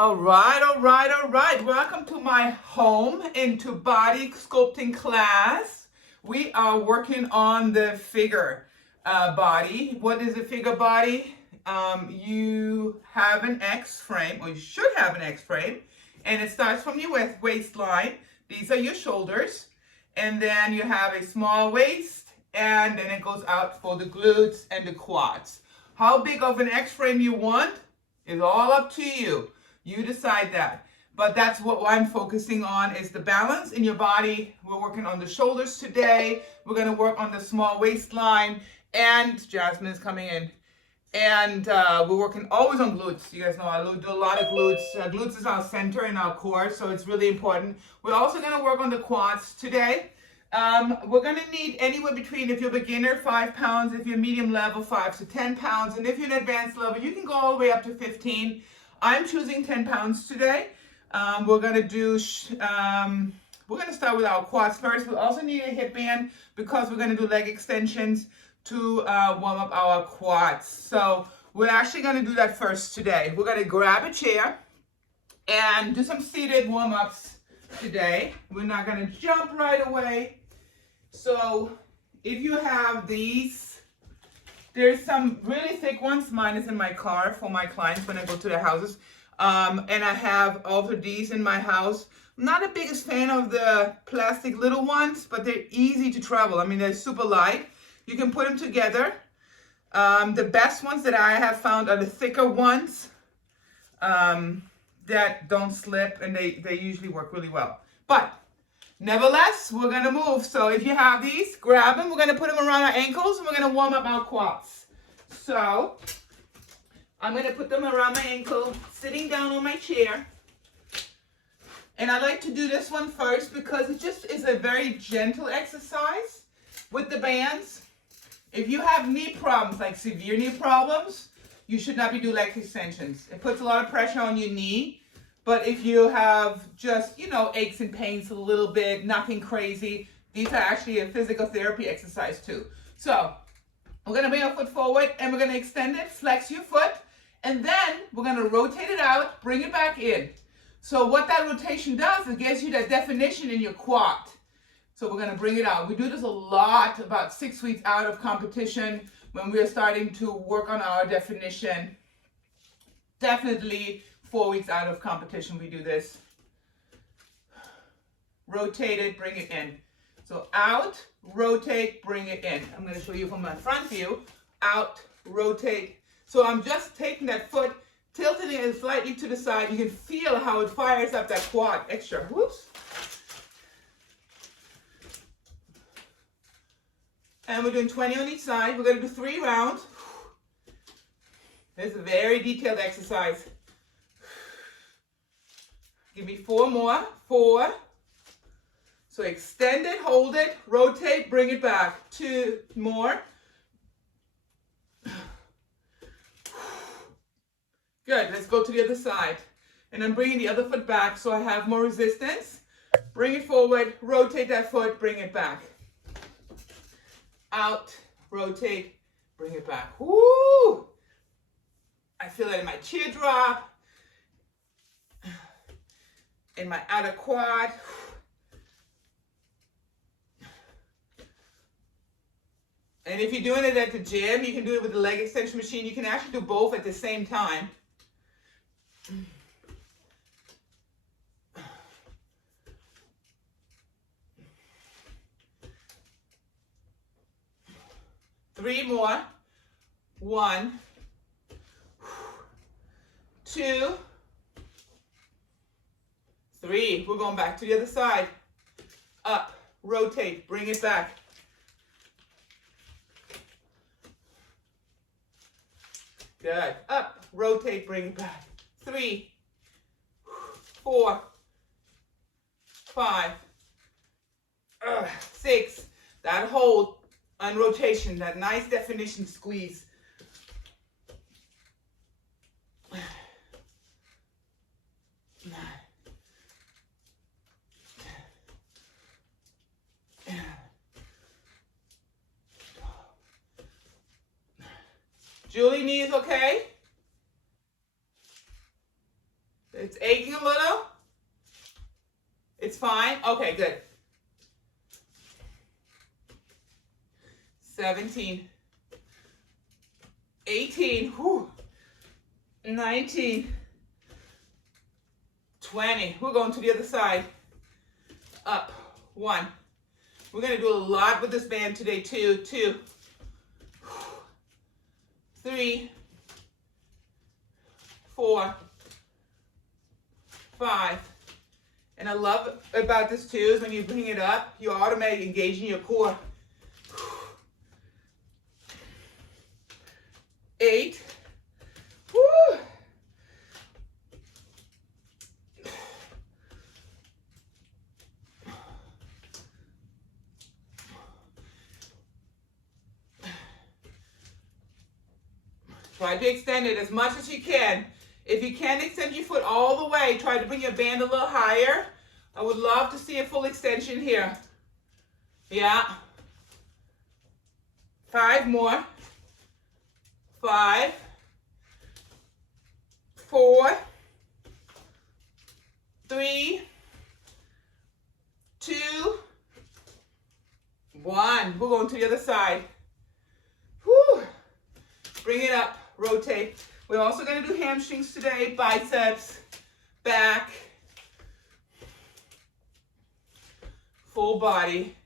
All right, all right, all right. Welcome to my home into body sculpting class. We are working on the figure body. What is a figure body? You have an X frame, or you should have an X frame, and it starts from your waistline. These are your shoulders, and then you have a small waist, and then it goes out for the glutes and the quads. How big of an X frame you want is all up to you. You decide that. But that's what I'm focusing on, is the balance in your body. We're working on the shoulders today. We're going to work on the small waistline. And Jasmine is coming in. And we're working always on glutes. You guys know I do a lot of glutes. Glutes is our center and our core, so it's really important. We're also going to work on the quads today. We're going to need anywhere between, if you're beginner, 5 pounds. If you're medium level, 5 to 10 pounds. And if you're an advanced level, you can go all the way up to 15. I'm choosing 10 pounds today. We're gonna start with our quads first. We also need a hip band because we're gonna do leg extensions to warm up our quads. So we're actually gonna do that first today. We're gonna grab a chair and do some seated warm-ups today. We're not gonna jump right away. So if you have these, there's some really thick ones. Mine is in my car for my clients when I go to their houses. And I have also these in my house. I'm not the biggest fan of the plastic little ones, but they're easy to travel. I mean, they're super light. You can put them together. The best ones that I have found are the thicker ones that don't slip, and they usually work really well. But nevertheless, we're gonna move. So if you have these, grab them. We're gonna put them around our ankles, and we're gonna warm up our quads. So I'm gonna put them around my ankle, sitting down on my chair. And I like to do this one first because it just is a very gentle exercise with the bands. If you have knee problems, like severe knee problems, you should not be doing leg extensions. It puts a lot of pressure on your knee. But if you have just, aches and pains a little bit, nothing crazy, these are actually a physical therapy exercise too. So we're going to bring our foot forward and we're going to extend it, flex your foot, and then we're going to rotate it out, bring it back in. So what that rotation does, it gives you that definition in your quad. So we're going to bring it out. We do this a lot about 6 weeks out of competition when we're starting to work on our definition. Definitely 4 weeks out of competition, we do this. Rotate it, bring it in. So out, rotate, bring it in. I'm going to show you from my front view. Out, rotate. So I'm just taking that foot, tilting it slightly to the side. You can feel how it fires up that quad extra. Whoops. And we're doing 20 on each side. We're going to do 3 rounds. This is a very detailed exercise. Give me 4 more. 4. So extend it, hold it, rotate, bring it back. 2 more. Good. Let's go to the other side. And I'm bringing the other foot back so I have more resistance. Bring it forward, rotate that foot, bring it back. Out, rotate, bring it back. Woo! I feel it in my teardrop, in my outer quad. And if you're doing it at the gym, you can do it with the leg extension machine. You can actually do both at the same time. Three more. 1, 2, 3. We're going back to the other side. Up, rotate, bring it back. Good. Up, rotate, bring it back. 3, 4, 5, 6. That hold on rotation, that nice definition squeeze. Julie, knees okay? It's aching a little. It's fine. Okay, good. 17, 18, whew, 19, 20. We're going to the other side. Up. 1. We're going to do a lot with this band today, too. 2, 3, 4, 5. And I love about this too is when you bring it up, you're automatically engaging your core. 8. Woo. 'Try to extend it as much as you can. If you can't extend your foot all the way, try to bring your band a little higher. I would love to see a full extension here. Yeah. 5 more. 5, 4, 3, 2, 1. We're going to the other side. Whew. Bring it up. Rotate. We're also going to do hamstrings today, biceps, back, full body.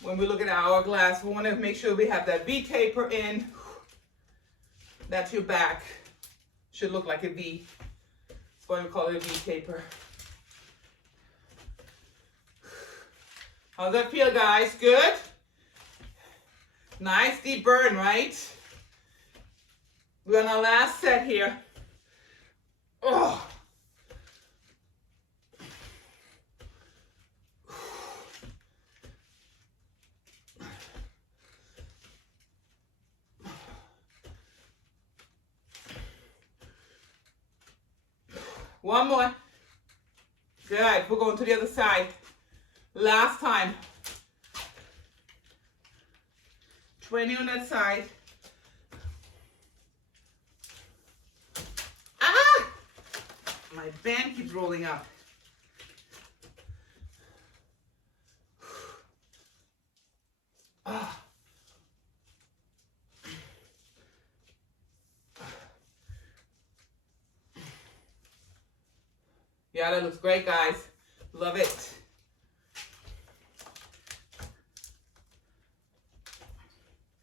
When we look at our hourglass, we want to make sure we have that V taper in. That's your back. Should look like a V. That's why we call it a V taper. How's that feel, guys? Good? Nice deep burn, right? We're on our last set here. Oh. One more. Good. We're going to the other side. Last time. 20 on that side. Ah! My band keeps rolling up. Ah. Yeah, that looks great, guys. Love it.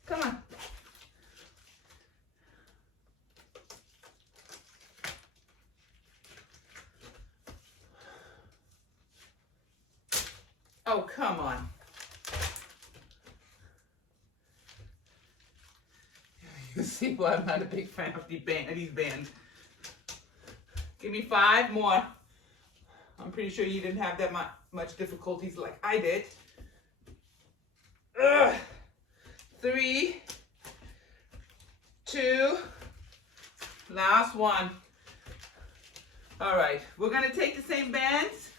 Come on. Oh, come on. You see why I'm not a big fan of these bands. Give me 5 more. I'm pretty sure you didn't have that much difficulties like I did. 3, 2, last one. All right, we're gonna take the same bands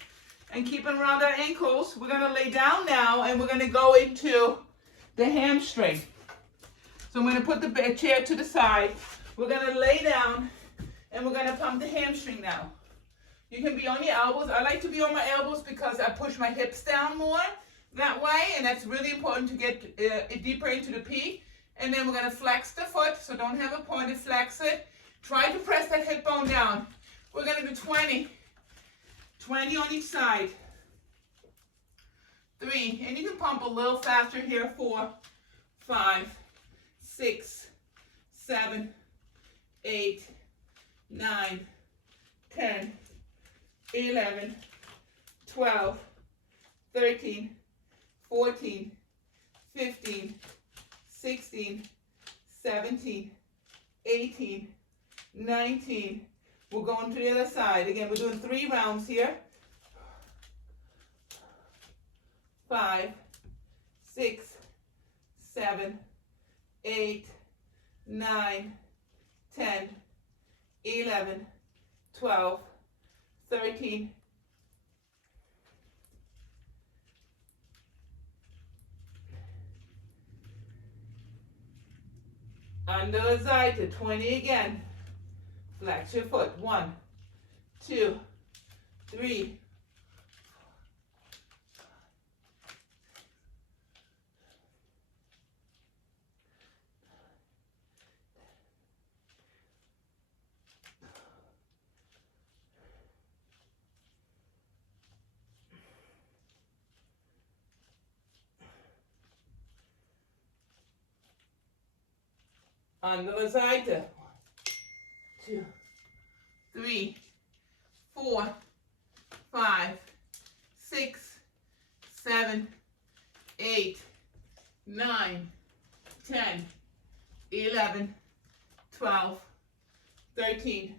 and keep them around our ankles. We're gonna lay down now and we're gonna go into the hamstring. So I'm gonna put the chair to the side. We're gonna lay down and we're gonna pump the hamstring now. You can be on your elbows. I like to be on my elbows because I push my hips down more that way, and that's really important to get deeper into the peak. And then we're going to flex the foot, so don't have a pointed, flex it. Try to press that hip bone down. We're going to do 20. 20 on each side. 3, and you can pump a little faster here. 4, 5, 6, 7, 8, 9, 10, 11, 12, 13, 14, 15, 16, 17, 18, 19. We're going to the other side. Again, we're doing 3 rounds here. 5, 6, 7, 8, 9, 10, 11, 12, 13, under the side to 20 again. Flex your foot. 1, 2, 3, andere Seite. 2, 3, 4, 5, 6, 7, 8, 9, 10, 11, 12, 13,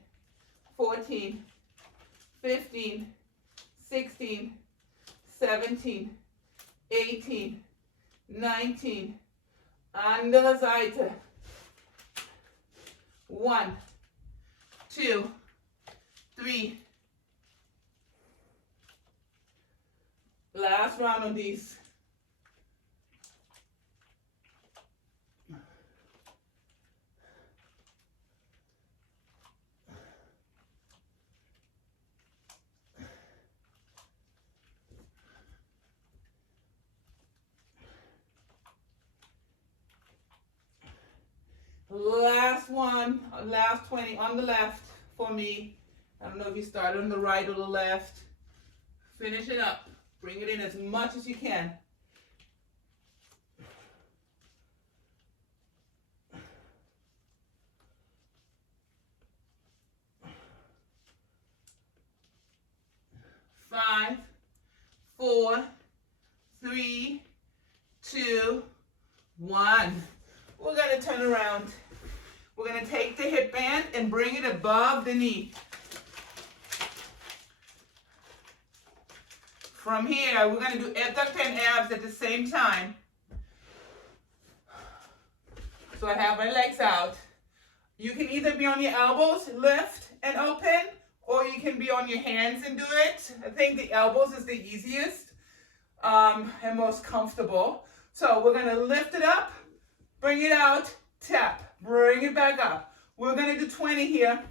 14, 15, 16, 17, 18, 19. Andere Seite. 1, 2, 3. Last round on these. Last one, last 20 on the left for me. I don't know if you started on the right or the left. Finish it up. Bring it in as much as you can. Five, 4, 3, 2, 1. We're going to turn around. We're going to take the hip band and bring it above the knee. From here, we're going to do abduct and abs at the same time. So I have my legs out. You can either be on your elbows, lift and open, or you can be on your hands and do it. I think the elbows is the easiest and most comfortable. So we're going to lift it up, bring it out, tap, bring it back up. We're going to do 20 here.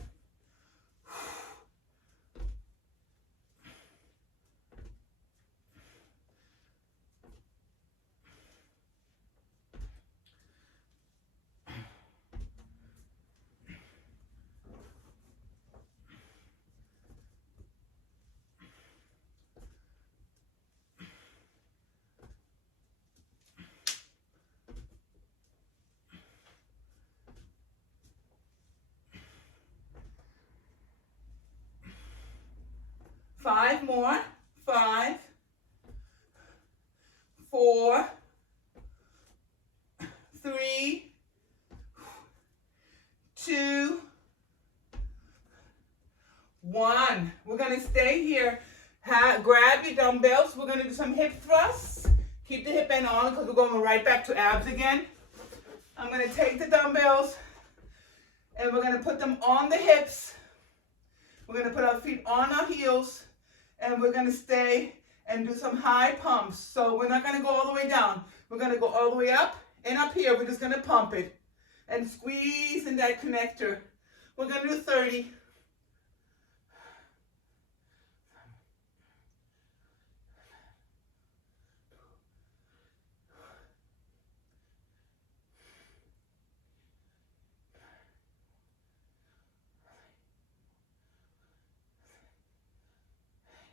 Five more. 5, 4, 3, 2, 1. We're going to stay here. Grab your dumbbells. We're going to do some hip thrusts. Keep the hip band on because we're going right back to abs again. I'm going to take the dumbbells and we're going to put them on the hips. We're going to put our feet on our heels. And we're going to stay and do some high pumps. So we're not going to go all the way down. We're going to go all the way up and up here. We're just going to pump it and squeeze in that connector. We're going to do 30.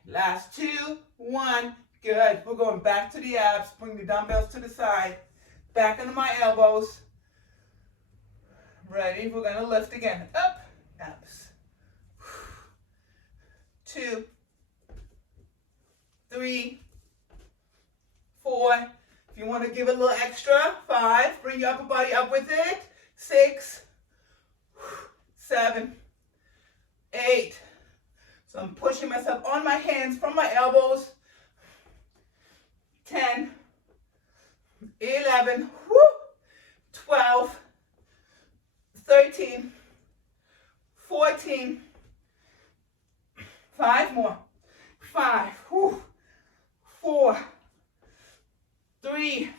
Last 2, 1, good. We're going back to the abs. Bring the dumbbells to the side. Back into my elbows. Ready? We're going to lift again. Up, abs. 2, 3, 4. If you want to give it a little extra, 5. Bring your upper body up with it. 6, 7, 8. So I'm pushing myself on my hands from my elbows. 10, 11, 12, 13, 14, 5 more. 5, 4, 3,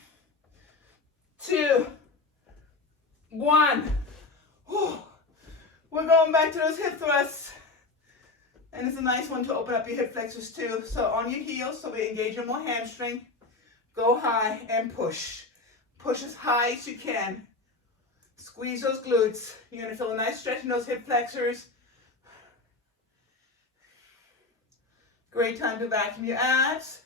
2, 1. We're going back to those hip thrusts. And it's a nice one to open up your hip flexors too. So on your heels, so we engage your more hamstring. Go high and push. Push as high as you can. Squeeze those glutes. You're going to feel a nice stretch in those hip flexors. Great time to vacuum your abs.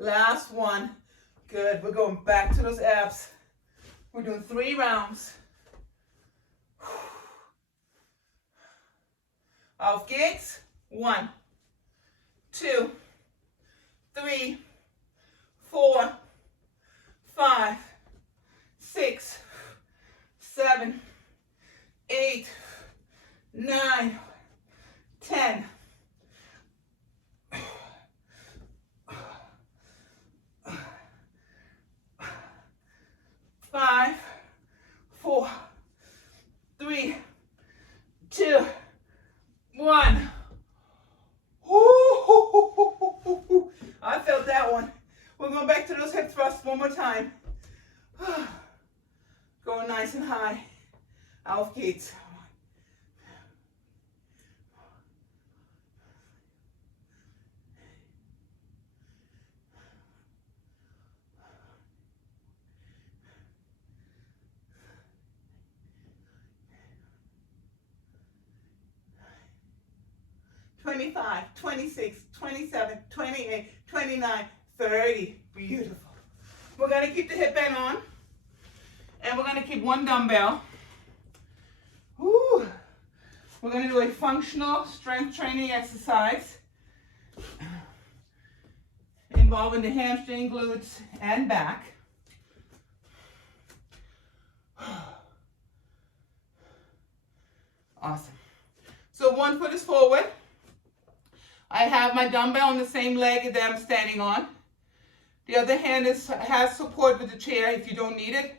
Last one. Good. We're going back to those abs. We're doing 3 rounds. Auf geht's. 1, 2, 3, 4, 5, 6, 7, 8, 9, 10. 5, 4, 3, 2, 1. Ooh, I felt that one. We're going back to those hip thrusts one more time. Going nice and high. Auf geht's. 25, 26, 27, 28, 29, 30. Beautiful. We're going to keep the hip band on. And we're going to keep one dumbbell. Woo. We're going to do a functional strength training exercise involving the hamstring, glutes, and back. Awesome. So one foot is forward. I have my dumbbell on the same leg that I'm standing on. The other hand has support with the chair. If you don't need it,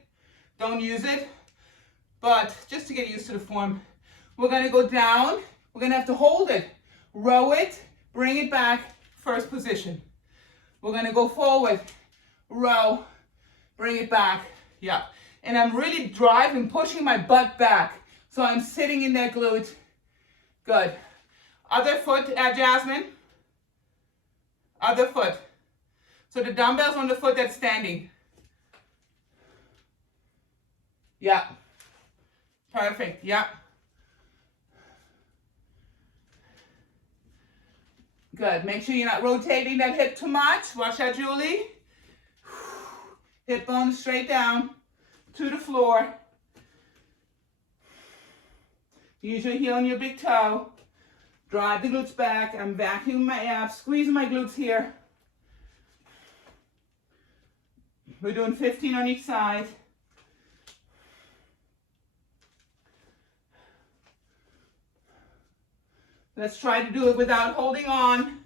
don't use it. But just to get used to the form, we're going to go down. We're going to have to hold it, row it, bring it back, first position. We're going to go forward, row, bring it back. Yeah. And I'm really driving, pushing my butt back. So I'm sitting in that glute. Good. Other foot, Jasmine. Other foot. So the dumbbell's on the foot that's standing. Yeah. Perfect. Yeah. Good. Make sure you're not rotating that hip too much. Watch that, Julie. Hip bone straight down to the floor. Use your heel and your big toe. Drive the glutes back. I'm vacuuming my abs, squeezing my glutes here. We're doing 15 on each side. Let's try to do it without holding on,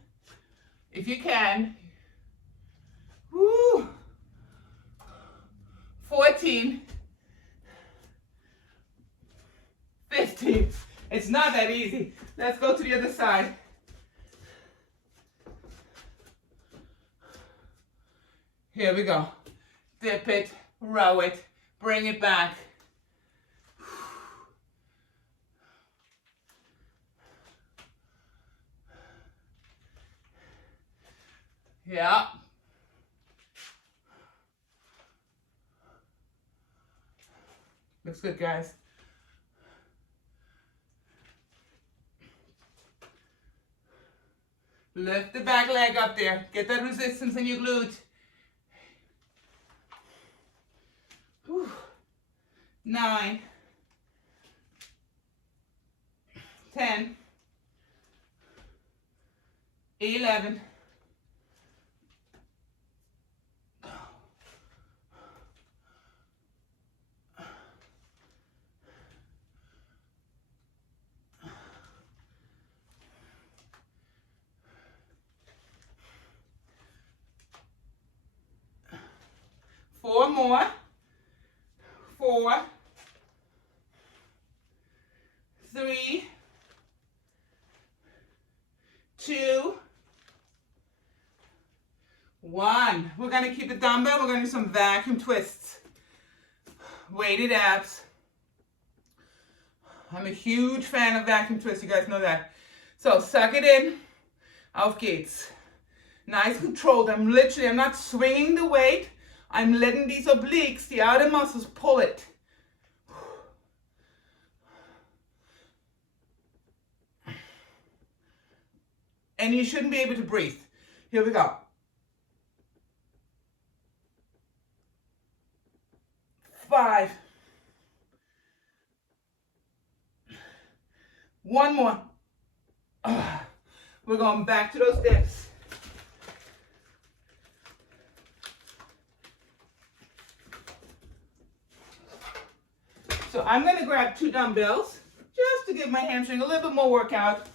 if you can. Woo. 14. 15. It's not that easy. Let's go to the other side. Here we go. Dip it, row it, bring it back. Yeah. Looks good, guys. Lift the back leg up there. Get that resistance in your glute. Whew. 9, 10, 11, 4 more. 4, 3, 2, 1. We're going to keep the dumbbell. We're going to do some vacuum twists. Weighted abs. I'm a huge fan of vacuum twists. You guys know that. So suck it in. Auf geht's. Nice controlled. I'm not swinging the weight. I'm letting these obliques, the outer muscles, pull it. And you shouldn't be able to breathe. Here we go. 5. 1 more. We're going back to those dips. So I'm going to grab 2 dumbbells just to give my hamstring a little bit more workout.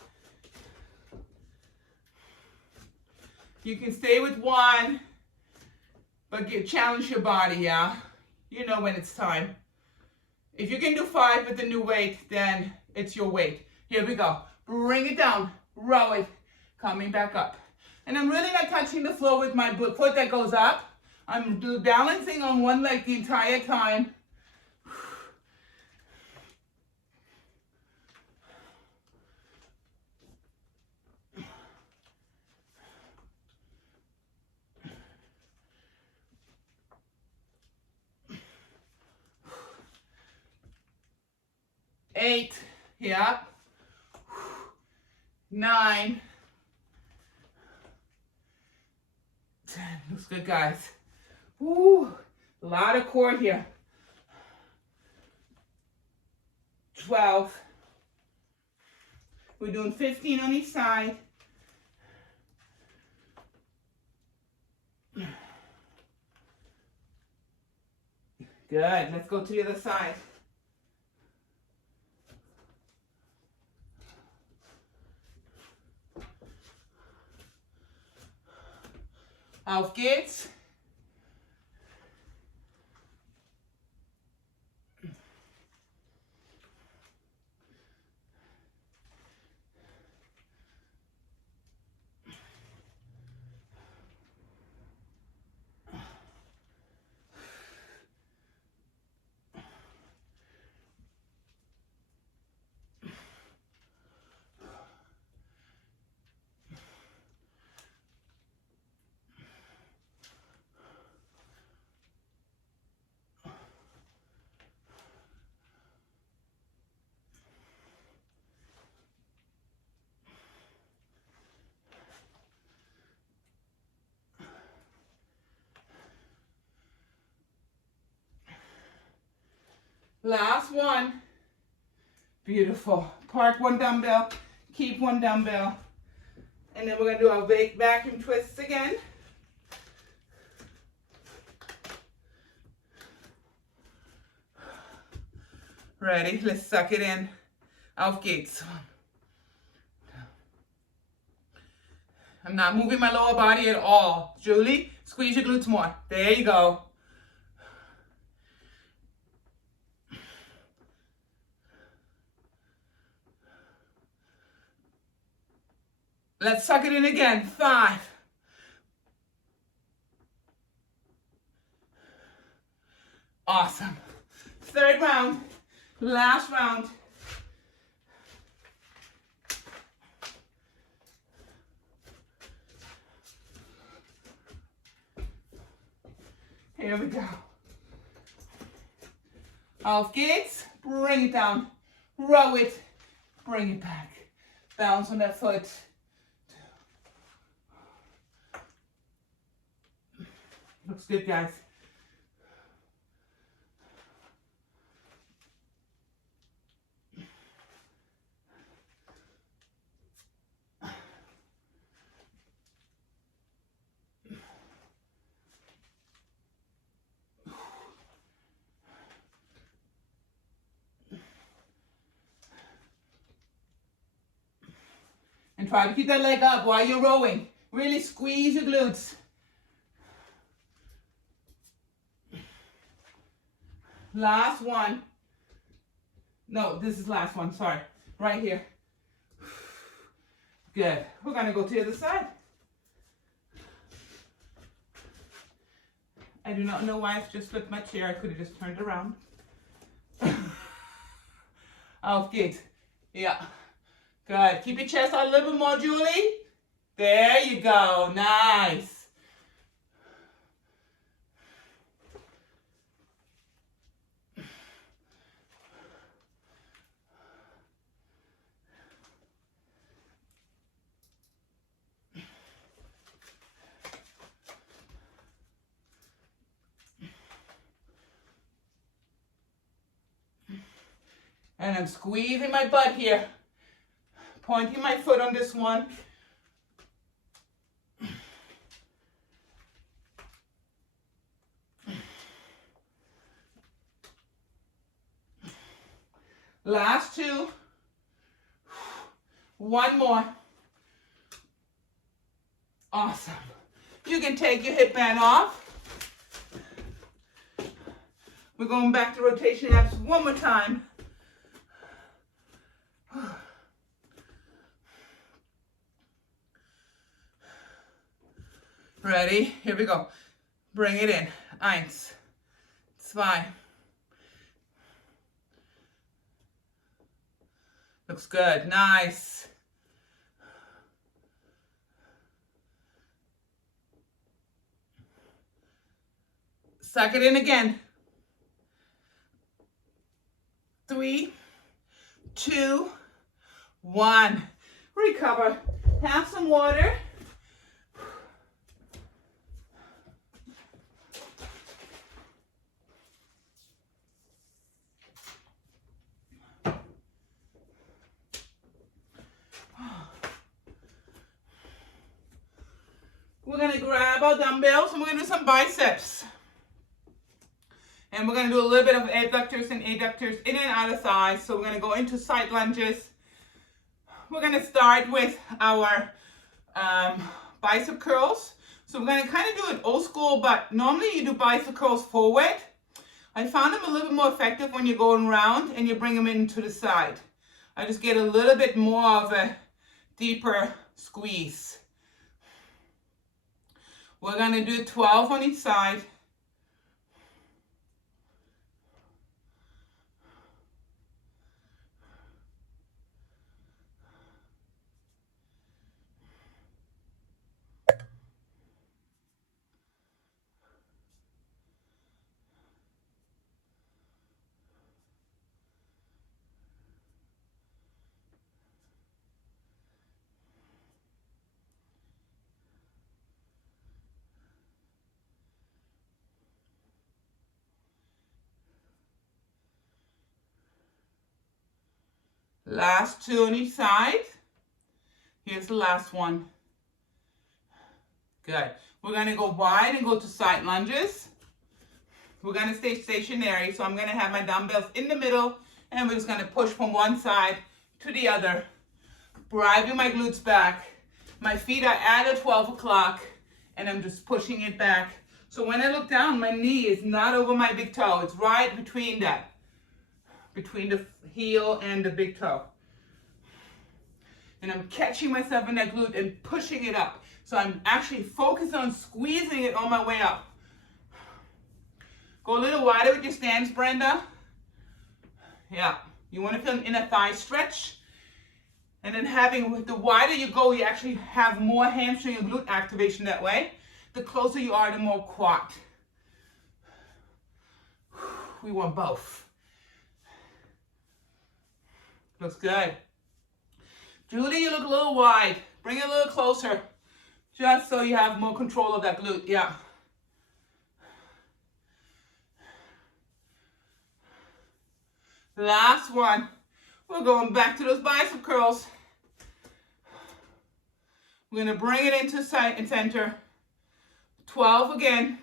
You can stay with 1, but challenge your body, yeah? You know when it's time. If you can do 5 with the new weight, then it's your weight. Here we go. Bring it down. Row it. Coming back up. And I'm really not touching the floor with my foot that goes up. I'm balancing on one leg the entire time. Eight, yeah. 9, 10. Looks good, guys. Woo, a lot of core here. 12. We're doing 15 on each side. Good. Let's go to the other side. Auf geht's. Last one. Beautiful. Park 1 dumbbell, keep 1 dumbbell. And then we're going to do our vacuum twists again. Ready? Let's suck it in. Auf geht's. I'm not moving my lower body at all. Julie, squeeze your glutes more. There you go. Let's suck it in again. 5. Awesome. 3rd round. Last round. Here we go. Auf geht's. Bring it down. Row it. Bring it back. Bounce on that foot. Looks good, guys. And try to keep that leg up while you're rowing. Really squeeze your glutes. Last one. No, this is last one, sorry. Right here. Good. We're gonna go to the other side. I do not know why I just flipped my chair. I could have just turned around. Auf geht's. Yeah. Good. Keep your chest out a little bit more, Julie. There you go. Nice. And I'm squeezing my butt here. Pointing my foot on this one. Last two. One more. Awesome. You can take your hip band off. We're going back to rotation abs one more time. Ready? Here we go. Bring it in. 1, 2. Looks good. Nice. Suck it in again. 3, 2, 1. Recover. Have some water. We're going to grab our dumbbells and we're going to do some biceps. And we're going to do a little bit of abductors and adductors in and out of thighs. So we're going to go into side lunges. We're going to start with our bicep curls. So we're going to kind of do it old school, but normally you do bicep curls forward. I found them a little bit more effective when you're going around and you bring them into the side. I just get a little bit more of a deeper squeeze. We're going to do 12 on each side. Last 2 on each side. Here's the last one. Good. We're going to go wide and go to side lunges. We're going to stay stationary. So I'm going to have my dumbbells in the middle and we're just going to push from one side to the other. Driving my glutes back. My feet are at a 12 o'clock and I'm just pushing it back. So when I look down, my knee is not over my big toe. It's right between that. Between the heel and the big toe. And I'm catching myself in that glute and pushing it up. So I'm actually focused on squeezing it on my way up. Go a little wider with your stance, Brenda. Yeah. You want to feel an inner thigh stretch. And then the wider you go, you actually have more hamstring and glute activation that way. The closer you are, the more quad. We want both. Looks good. Julie, you look a little wide. Bring it a little closer. Just so you have more control of that glute. Yeah. Last one. We're going back to those bicep curls. We're going to bring it into side and center. 12 again.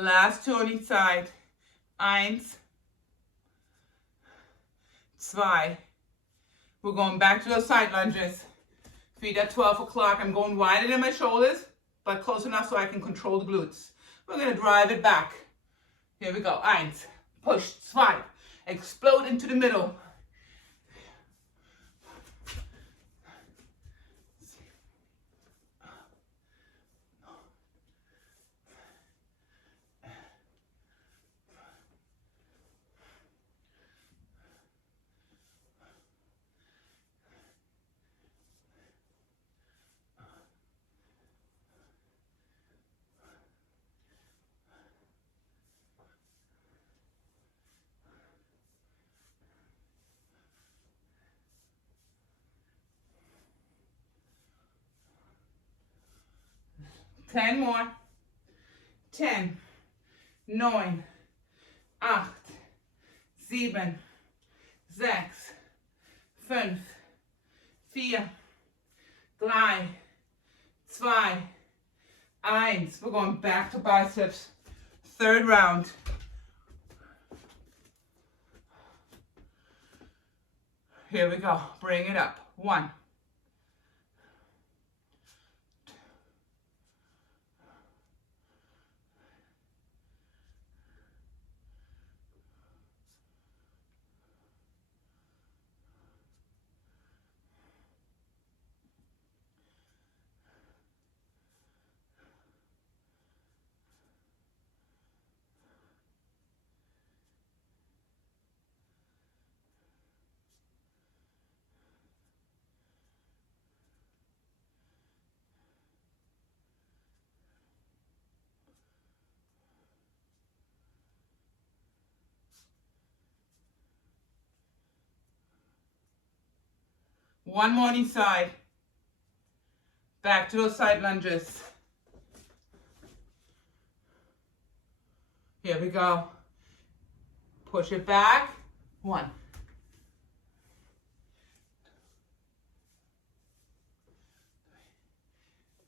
Last two on each side. 1, 2. We're going back to those side lunges. Feet at 12 o'clock. I'm going wider than my shoulders, but close enough so I can control the glutes. We're going to drive it back. Here we go. 1. Push. 2. Explode into the middle. Ten more. 10, 9, 8, 7, 6, 5, 4, 3, 2, 1. We're going back to biceps. Third round. Here we go. Bring it up. 1. One more on each side. Back to those side lunges. Here we go. Push it back. 1.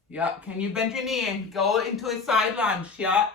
Yeah, can you bend your knee and go into a side lunge? Yeah.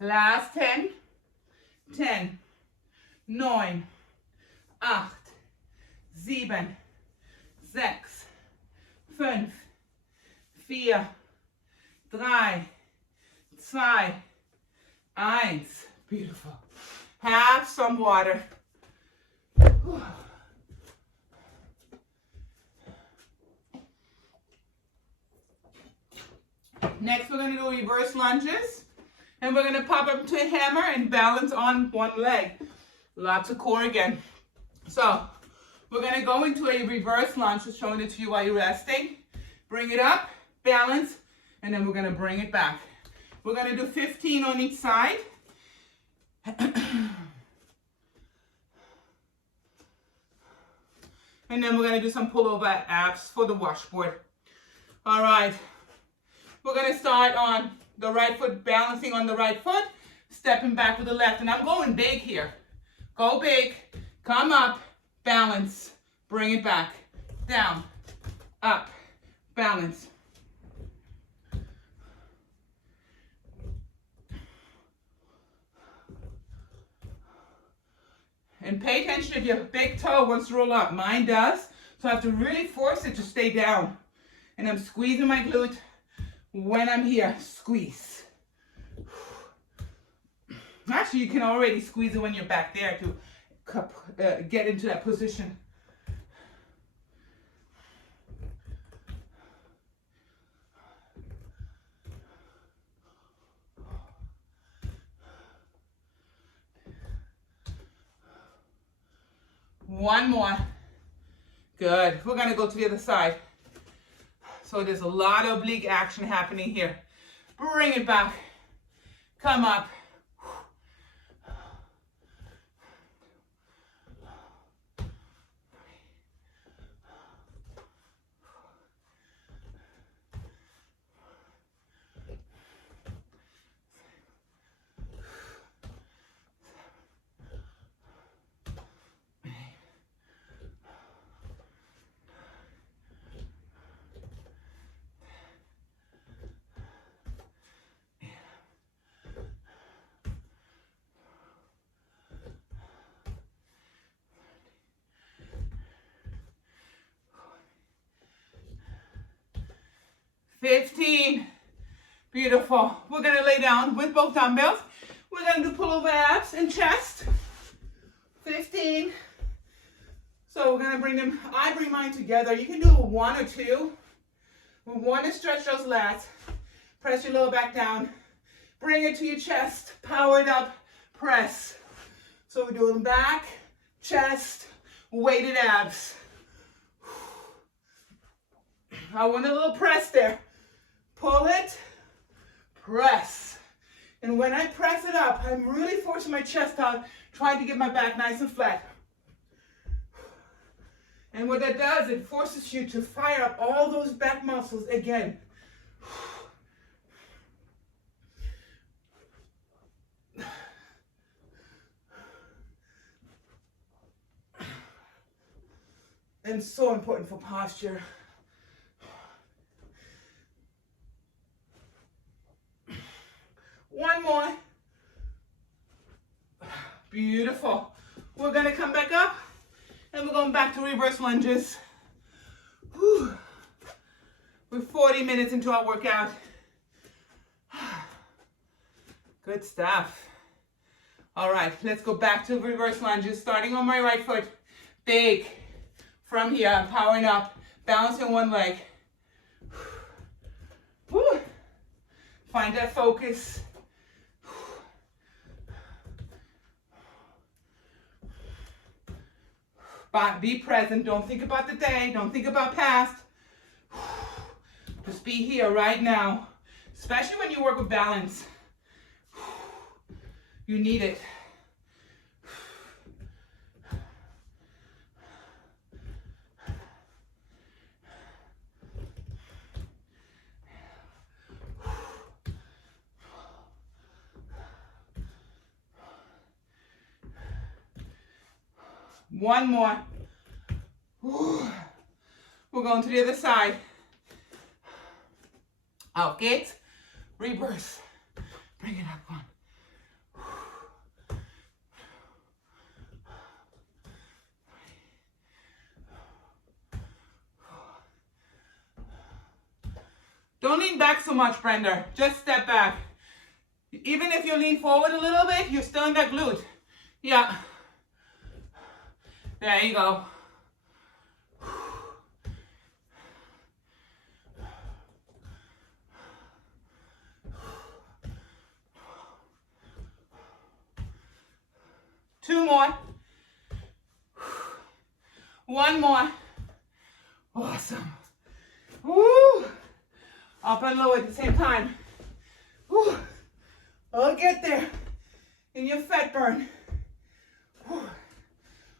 Last 10, 10, 9, 8, 7, 6, 5, 4, 3, 2, 1. Beautiful. Have some water. Next, we're going to do reverse lunges. And we're going to pop up to a hammer and balance on one leg. Lots of core again. So we're going to go into a reverse lunge, just showing it to you while you're resting. Bring it up, balance, and then we're going to bring it back. We're going to do 15 on each side. And then we're going to do some pullover abs for the washboard. All right. We're going to start on the right foot, balancing on the right foot, stepping back with the left. And I'm going big here. Go big, come up, balance, bring it back, down, up, balance. And pay attention if your big toe wants to roll up. Mine does. So I have to really force it to stay down. And I'm squeezing my glute. When I'm here, squeeze. Actually, you can already squeeze it when you're back there to get into that position. One more. Good. We're going to go to the other side. So there's a lot of oblique action happening here. Bring it back. Come up. 15. Beautiful. We're going to lay down with both dumbbells. We're going to do pullover abs and chest. 15. So we're going to bring them, I bring mine together. You can do one or two. We want to stretch those lats. Press your lower back down. Bring it to your chest. Power it up. Press. So we're doing back, chest, weighted abs. I want a little press there. Pull it, press. And when I press it up, I'm really forcing my chest out, trying to get my back nice and flat. And what that does, it forces you to fire up all those back muscles again. And so important for posture. One more. Beautiful. We're going to come back up and we're going back to reverse lunges. Whew. We're 40 minutes into our workout. Good stuff. All right, let's go back to reverse lunges, starting on my right foot. Big. From here, I'm powering up, balancing one leg. Whew. Find that focus. But be present. Don't think about the day. Don't think about past. Just be here right now. Especially when you work with balance. You need it. One more. We're going to the other side. Out, get, reverse. Bring it up, one. Don't lean back so much, Brenda. Just step back. Even if you lean forward a little bit, you're still in that glute. Yeah. There you go. Two more. One more. Awesome. Woo. Up and low at the same time. Woo. I'll get there in your fat burn. Woo.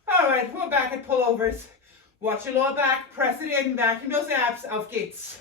All right, we're back at pullovers. Watch your lower back, press it in, back in those abs, auf geht's.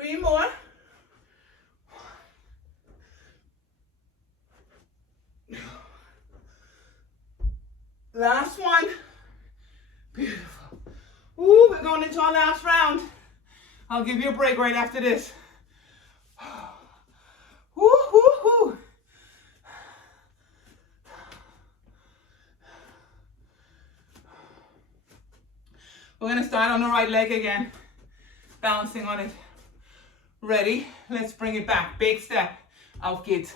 Three more. Last one. Beautiful. Ooh, we're going into our last round. I'll give you a break right after this. Woo, woo, woo. We're gonna start on the right leg again, balancing on it. Ready? Let's bring it back. Big step. Auf geht's.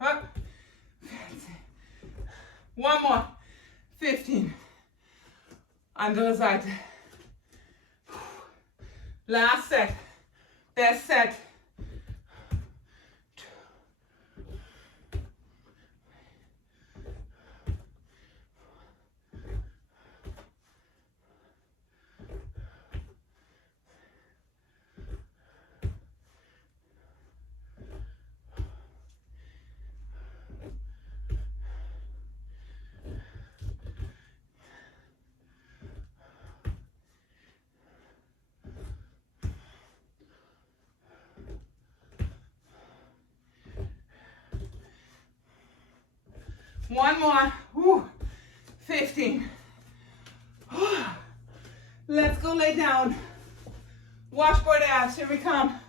Up. One more. 15. Andere Seite. Last set. Best set. One more. Woo. 15. Let's go lay down. Washboard abs. Here we come.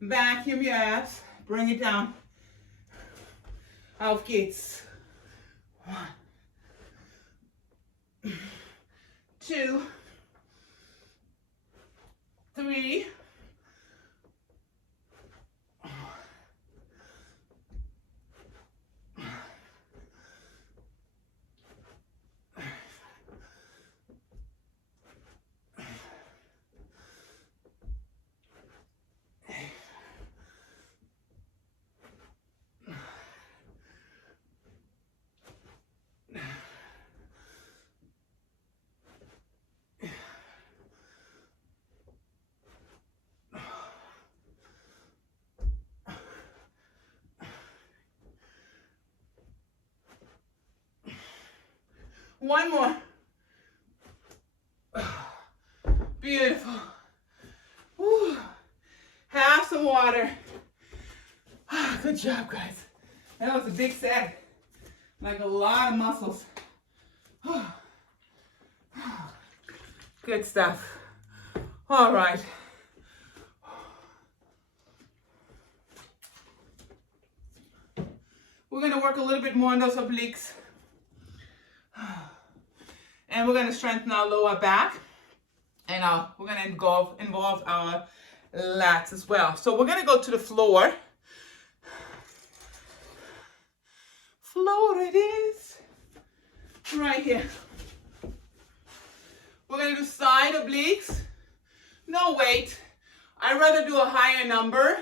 Vacuum your abs. Bring it down. Auf geht's. 1, 2, 3. One more. Beautiful. Whew. Have some water. Good job, guys. That was a big set. Like a lot of muscles. Good stuff. All right. We're going to work a little bit more on those obliques. And we're going to strengthen our lower back. And we're going to involve our lats as well. So we're going to go to the floor. Floor it is. Right here. We're going to do side obliques. No weight. I'd rather do a higher number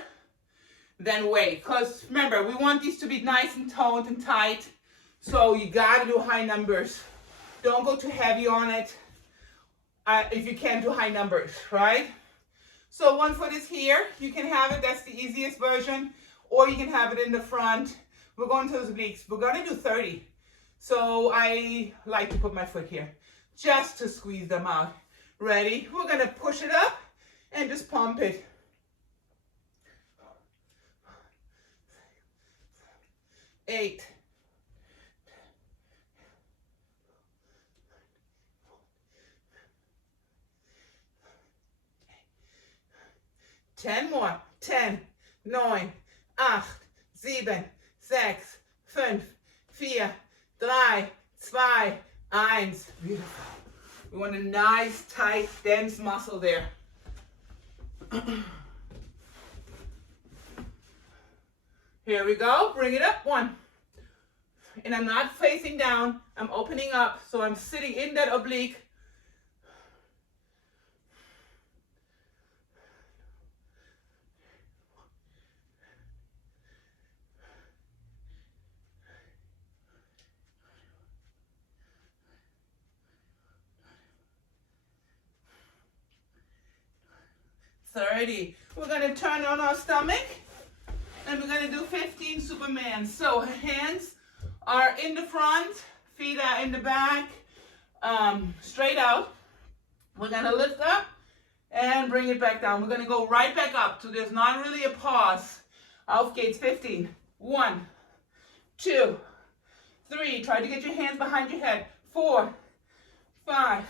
than weight. Because remember, we want these to be nice and toned and tight. So you got to do high numbers. Don't go too heavy on it if you can't do high numbers, right? So one foot is here. You can have it. That's the easiest version. Or you can have it in the front. We're going to those obliques. We're going to do 30. So I like to put my foot here just to squeeze them out. Ready? We're going to push it up and just pump it. 8. 10 more. 10, 9, 8, 7, 6, 5, 4, 3, 2, 1. Beautiful. We want a nice, tight, dense muscle there. Here we go. Bring it up. 1. And I'm not facing down. I'm opening up. So I'm sitting in that oblique. 30. We're going to turn on our stomach and we're going to do 15 Supermans. So hands are in the front, feet are in the back, straight out. We're going to lift up and bring it back down. We're going to go right back up. So there's not really a pause. Auf geht's. 15. 1, 2, 3. Try to get your hands behind your head. 4, 5,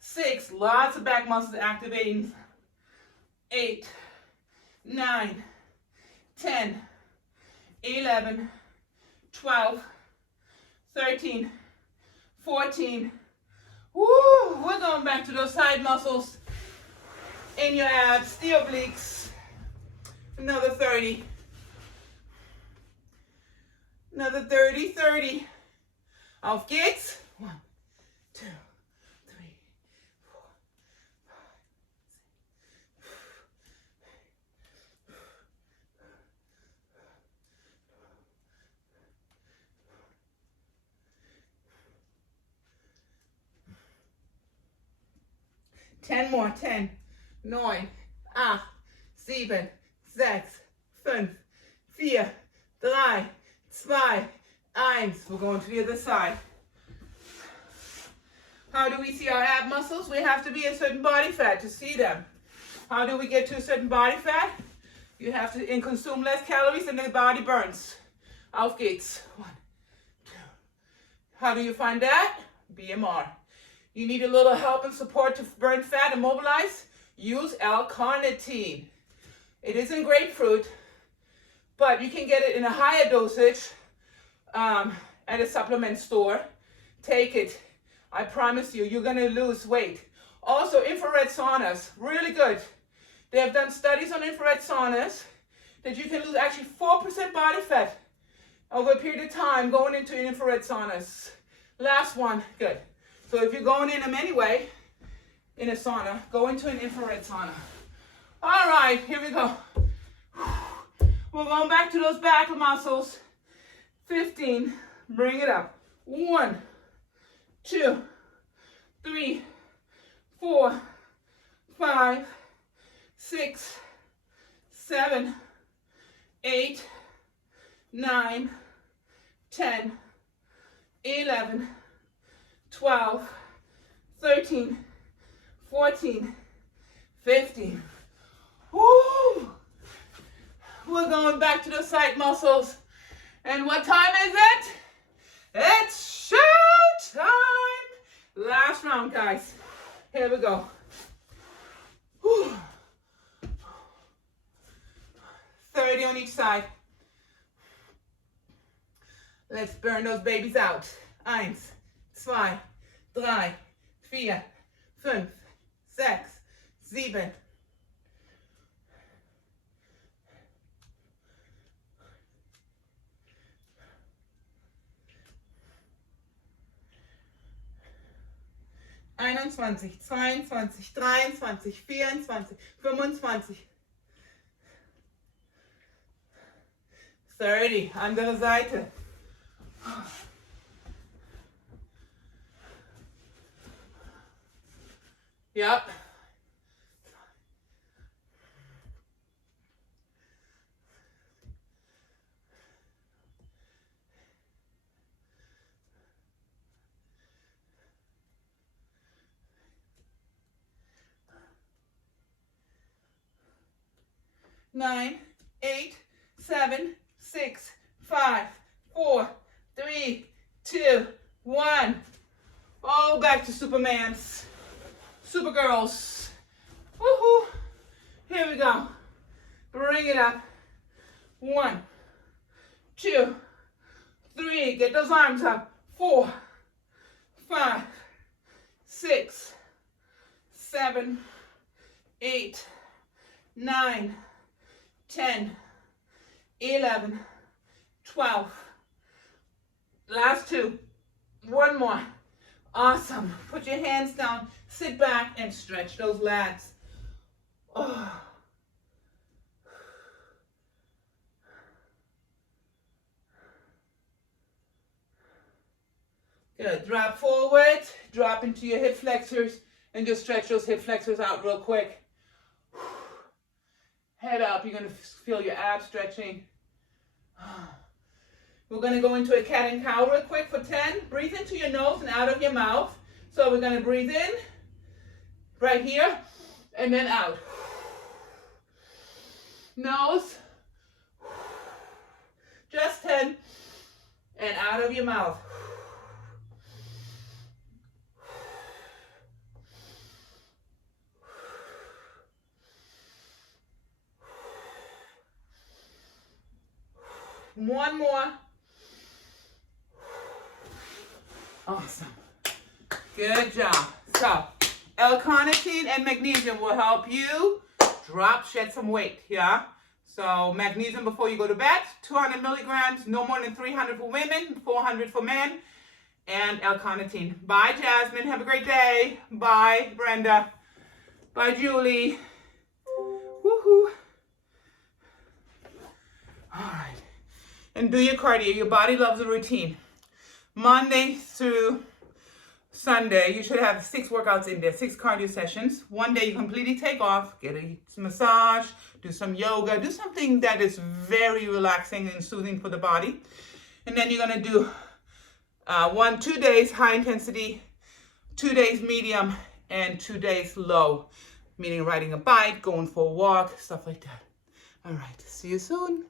6. Lots of back muscles activating. 8, 9, 10, 11, 12, 13, 14. Woo! We're going back to those side muscles in your abs, the obliques. Another 30. Another 30, 30. Auf geht's. 1, 2, 3, 4, 10 more. 10, 9, 8, 7, 6, 5, 4, 3, 2, 1. We're going to the other side. How do we see our ab muscles? We have to be a certain body fat to see them. How do we get to a certain body fat? You have to consume less calories than the body burns. Auf geht's. 1, 2. How do you find that? BMR. You need a little help and support to burn fat and mobilize? Use L-carnitine. It isn't grapefruit, but you can get it in a higher dosage at a supplement store. Take it. I promise you, you're going to lose weight. Also, infrared saunas, really good. They have done studies on infrared saunas that you can lose actually 4% body fat over a period of time going into infrared saunas. Last one, good. So if you're going in them anyway, in a sauna, go into an infrared sauna. All right, here we go. We're going back to those back muscles. 15, bring it up. 1, 2, 3, 4, 5, 6, 7, 8, 9, 10, 11, 12, 13, 14, 15. Woo! We're going back to the side muscles. And what time is it? It's show time! Last round, guys. Here we go. Whew. 30 on each side. Let's burn those babies out. 1, 2, 3, 4, 5, 6, 7. Einundzwanzig, 22, 23, 24, 25. 30, andere Seite. Yep. Nine, 8, 7, 6, 5, 4, 3, 2, 1. Oh, back to Supermans. Supergirls. Woohoo. Here we go. Bring it up. 1, 2, 3. Get those arms up. 4, 5, 6, 7, 8, 9, 10, 11, 12. Last 2. One more. Awesome. Put your hands down, sit back, and stretch those lats. Oh. Good. Drop forward, drop into your hip flexors, and just stretch those hip flexors out real quick. Head up. You're going to feel your abs stretching. We're going to go into a cat and cow real quick for 10. Breathe into your nose and out of your mouth. So we're going to breathe in right here and then out. Nose. Just 10. And out of your mouth. One more. Awesome. Good job. So, L-carnitine and magnesium will help you shed some weight, yeah? So, magnesium before you go to bed, 200 milligrams, no more than 300 for women, 400 for men, and L-carnitine. Bye, Jasmine. Have a great day. Bye, Brenda. Bye, Julie. Woohoo. All right. And do your cardio. Your body loves a routine. Monday through Sunday, you should have 6 workouts in there, 6 cardio sessions. One day you completely take off, get a massage, do some yoga, do something that is very relaxing and soothing for the body. And then you're going to do 2 days high intensity, 2 days medium, and 2 days low, meaning riding a bike, going for a walk, stuff like that. All right, see you soon.